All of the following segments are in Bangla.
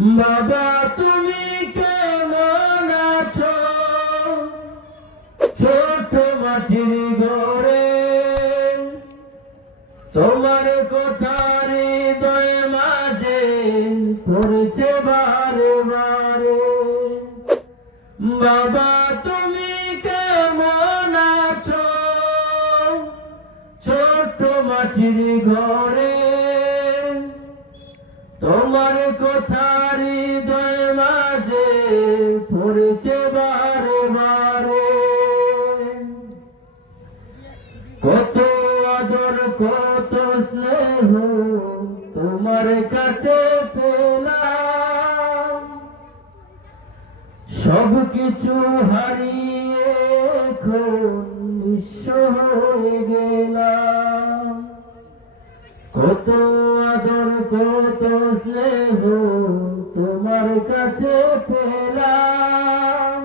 বাবা তুমি কেমন আছো? ছোট মাটির ঘরে তোমার কথার হৃদয় মাঝে পড়ছে বারে বারে। বাবা তুমি কেমন আছো? ছোট মাটির ঘরে তোমার কথার হৃদয় মাঝে পড়ছে বারে বারে। কত আদর কত স্নেহ তোমার কাছে পেলাম, সব কিছু হারিয়ে এখন নিঃস্ব হয়ে গেলাম। কত আদর কত স্নেহ তোমার কাছে পেলাম,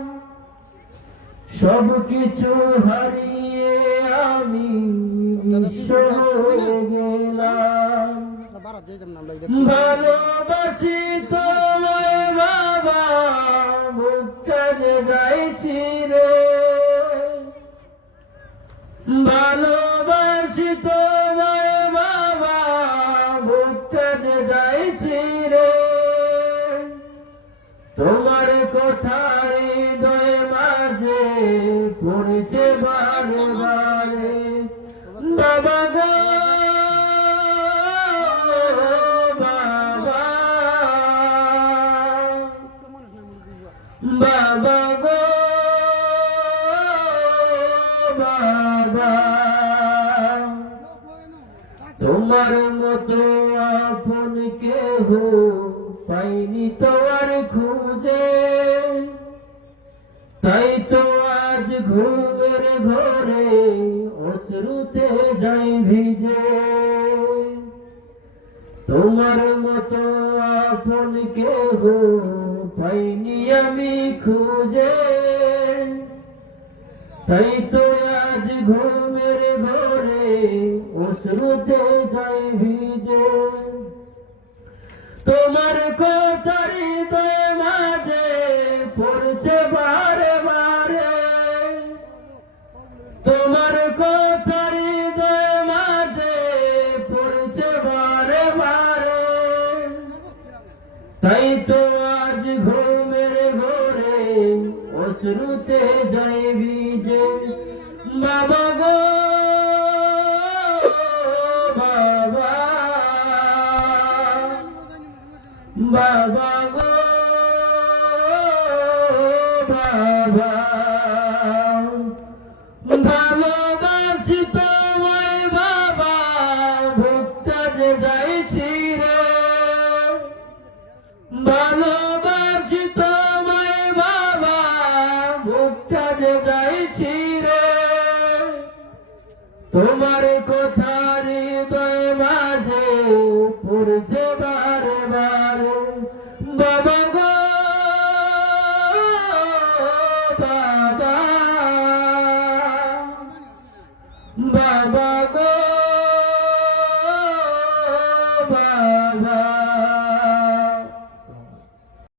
সব কিছু হারিয়ে আমি নিঃস্ব হয়ে গেলাম। ভালোবাসি তোমায় বাবা, মুখটা যে যাইছি রে। ভালোবাসি তোমায় বাবা, মুখটা যে যাইছি রে। তোমার কথার হৃদয় মাঝে পড়ছে বারে বারে। বাবা গো বাবা, বাবা গো বাবা, তোমার মতো আপন কেহ পাইনি তো আর খুঁজে। তাই তো আজ ঘুমের ঘরে অশ্রুতে যাই ভিজে। তোমার মতো আপন কেহ পাইনি আমি খুঁজে। তাই তো আজ ঘুমের ঘরে অশ্রুতে যাই ভিজে। তোমার কথার হৃদয় মাঝে পড়ছে বারে বারে। তোমার কথার হৃদয় মাঝে পড়ছে বারে বারে। তাই তো আজ ঘুমের ঘরে অশ্রুতে যাই ভিজে। বাবা গো বাবা, বাবা গো বাবা, ভালোবাসি তোমায় বাবা, ভুকটা যে যাইছি রে। ভালোবাসি তোমায় বাবা, ভুকটা যে যাইছি রে। তোমার কথা